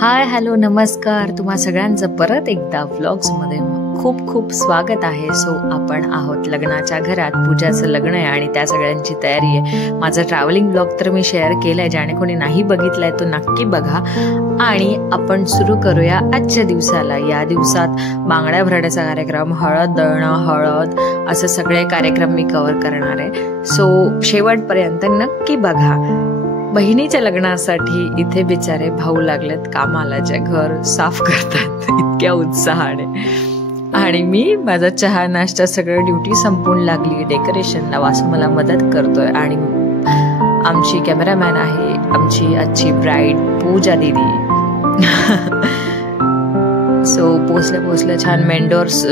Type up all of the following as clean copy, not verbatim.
Hi hello नमस्कार, तुम्हा सगळ्यांचं परत एकदा व्लॉग्समध्ये खूप खूप स्वागत आहे. सो आपण आहोत लग्नाच्या घरात. पूजाचं लग्न आहे आणि त्या सगळ्यांची तयारी आहे. माझा ट्रॅव्हलिंग ब्लॉग तर मी शेअर केलाय, ज्याने कोणी नाही बघितलाय तो नक्की बघा. आणि आपण सुरू करूया आजच्या दिवसाला. या दिवसात बांगड्या भरण्याचा कार्यक्रम, हळद दळणं, हळद असे सगळे कार्यक्रम मी कव्हर करणार आहे. सो शेवटपर्यंत नक्की बघा. बहिणीच्या लग्नासाठी इथे बिचारे भाऊ लागलेत कामाला, जे घर साफ करतात इतक्या उत्साहाने. आणि मी माझा चहा नाश्ता सगळं ड्युटी संपून लागली. डेकोरेशनला वासू मला मदत करतोय. आणि आमची कॅमेरामॅन आहे आमची आजची ब्राईड पूजा दीदी. सो पोचल्या छान मेंडोर्स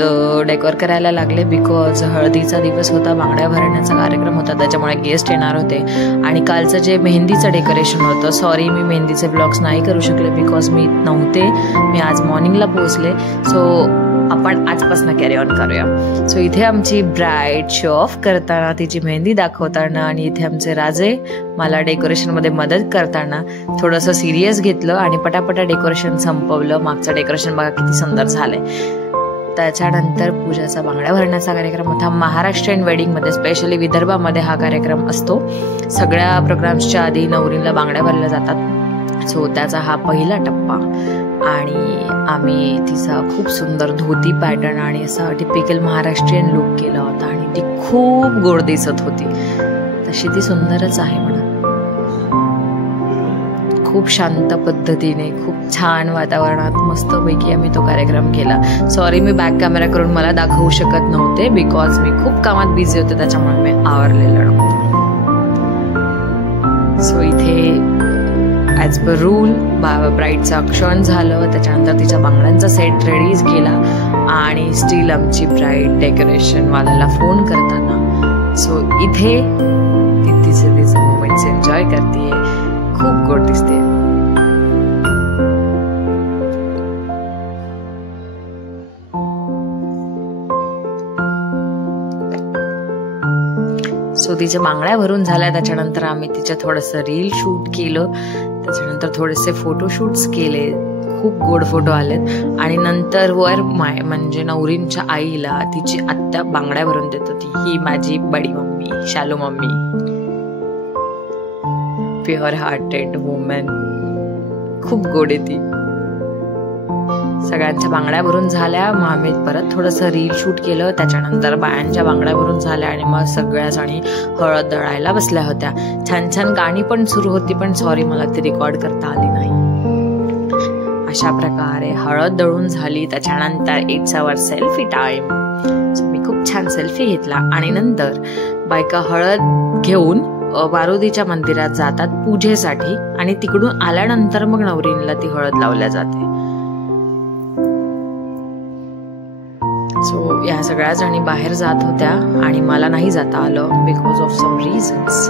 डेकोर करायला लागले. बिकॉज हळदीचा दिवस होता, बांगड्या भरण्याचा कार्यक्रम होता, त्याच्यामुळे गेस्ट येणार होते. आणि कालचं जे मेहंदीचं डेकोरेशन होतं, सॉरी मी मेहंदीचे ब्लॉग्स नाही करू शकले बिकॉज मी नव्हते. मी आज मॉर्निंगला पोहोचले. सो आपण आजपासून कॅरी ऑन करूया. सो इथे आमची ब्राईड शो ऑफ करताना, तिची मेहंदी दाखवताना, आणि इथे आमचे राजे मला डेकोरेशनमध्ये मदत करताना थोडंसं सिरियस घेतलं आणि पटापटा डेकोरेशन संपवलं. मागचं डेकोरेशन बघा किती सुंदर झालंय. त्याच्यानंतर पूजाचा बांगड्या भरण्याचा कार्यक्रम होता. महाराष्ट्रीयन वेडिंगमध्ये, स्पेशली विदर्भामध्ये हा कार्यक्रम असतो. सगळ्या प्रोग्राम्सच्या आधी नवरीला बांगड्या भरल्या जातात. सो त्याचा हा पहिला टप्पा. आणि आम्ही तिचा खूप सुंदर धोती पॅटर्न आणि असा टिपिकल महाराष्ट्रीयन लुक केला होता. आणि ती खूप गोड दिसत होती. तशी ती सुंदरच आहे म्हणा. खूप शांत पद्धतीने, खूप छान वातावरणात मस्तपैकी आम्ही तो कार्यक्रम केला. सॉरी मी बॅक कॅमेरा करून मला दाखवू शकत नव्हते बिकॉज मी खूप कामात बिझी होते, त्याच्यामुळे मी आवरलेलं नव्हतं. सो इथे ॲज पर रूल ब्राईडचं औक्षण झालं. त्याच्यानंतर तिच्या बांगड्यांचा सेट रेडीज केला. आणि स्टील आमची ब्राईड डेकोरेशनवाल्याला फोन करताना. सो इथे तिचे मोमेंट्स एन्जॉय करते. खूप गोड दिसते. सो तिच्या बांगड्या भरून झाल्या. त्याच्यानंतर आम्ही तिच्या थोडंसं रील शूट केलं. त्याच्यानंतर थोडेसे फोटोशूट्स केले. खूप गोड फोटो आलेत. आणि नंतर वर म्हणजे नवरींच्या आईला तिची आत्या बांगड्या भरून देत होती. ही माझी बडी मम्मी, शालू मम्मी, प्युअर हार्टेड वुमन. खूप गोड आहे ती. सगळ्यांच्या बांगड्या भरून झाल्या. मग आम्ही परत थोडंसं रील शूट केलं. त्याच्यानंतर बायांच्या बांगड्या भरून झाल्या. आणि मग सगळ्या जणी हळद दळायला बसल्या होत्या. छान छान गाणी पण सुरू होती, पण सॉरी मला ती रेकॉर्ड करता आली नाही. अशा प्रकारे हळद दळून झाली. त्याच्यानंतर इट्स आवर सेल्फी टाइम. मी खूप छान सेल्फी घेतला. आणि नंतर बायका हळद घेऊन बारुदीच्या मंदिरात जातात पूजेसाठी. आणि तिकडून आल्यानंतर मग नवरीला ती हळद लावल्या जाते. सो या सगळ्या जणी बाहेर जात होत्या आणि मला नाही जाता आलं because of some reasons.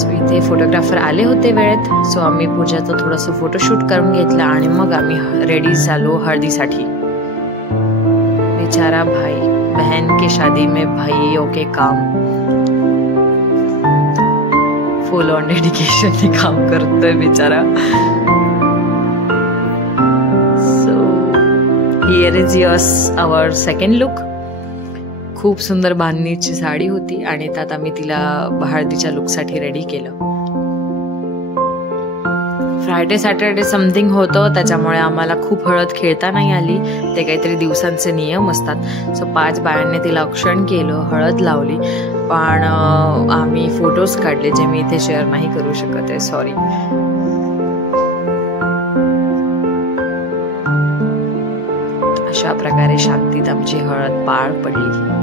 So इथे फोटोग्राफर आले होते वेळेत. सो आम्ही पूजाचं थोडंसं फोटोशूट करून घेतलं. आणि मग आम्ही रेडी झालो हळदीसाठी. बेचारा भाई, बहन के शादी में भाइयों के काम फुल ऑन डेडिकेशन काम करतोय बिचारा. Here is yours our second look. खूप सुंदर बांधणीची साडी होती आणि त्यात आम्ही तिला हळदीच्या लुकसाठी रेडी केलं. फ्रायडे सॅटरडे समथिंग होतं, त्याच्यामुळे आम्हाला खूप हळद खेळता नाही आली. ते काहीतरी दिवसांचे नियम असतात. सो 5 बायांनी तिला औक्षण केलं, हळद लावली. पण आम्ही फोटोज काढले जे मी इथे शेअर नाही करू शकत आहे, सॉरी. अशा प्रकारे शांतीत आमची हळद पार पडली.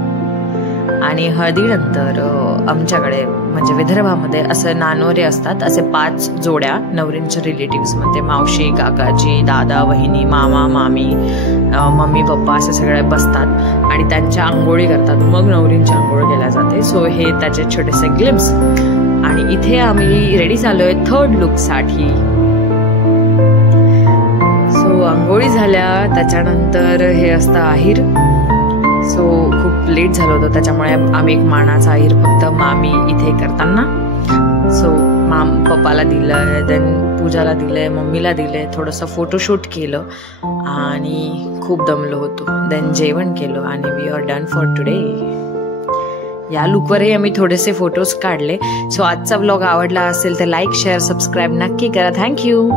आणि हळदीनंतर आमच्याकडे म्हणजे विदर्भामध्ये असं नानोरे असतात. असे 5 जोड्या नवरींच्या रिलेटिव्समध्ये, मावशी, काकाजी, दादा, वहिनी, मामा, मामी, मम्मी, पप्पा असे सगळे बसतात आणि त्यांच्या आंघोळी करतात. मग नवरींची आंघोळ केल्या जाते. सो हे त्याचे छोटेसे ग्लिम्स. आणि इथे आम्ही रेडी झालोय थर्ड लुकसाठी. सो आंघोळी झाल्या. त्याच्यानंतर हे असतं आहेर. सो खूप लेट झालं होतं, त्याच्यामुळे आम्ही एक मानाचा आहेर फक्त मामी इथे करताना. सो पप्पाला दिलं. देन पूजाला दिलंय, मम्मीला दिलंय, थोडंसं फोटोशूट केलं आणि खूप दमलो होतो. देन जेवण केलं आणि we are done for today. या लुकवरही आम्ही थोडेसे फोटोज काढले. सो आजचा व्लॉग आवडला असेल तर लाईक, शेअर, सबस्क्राईब नक्की करा. थँक्यू.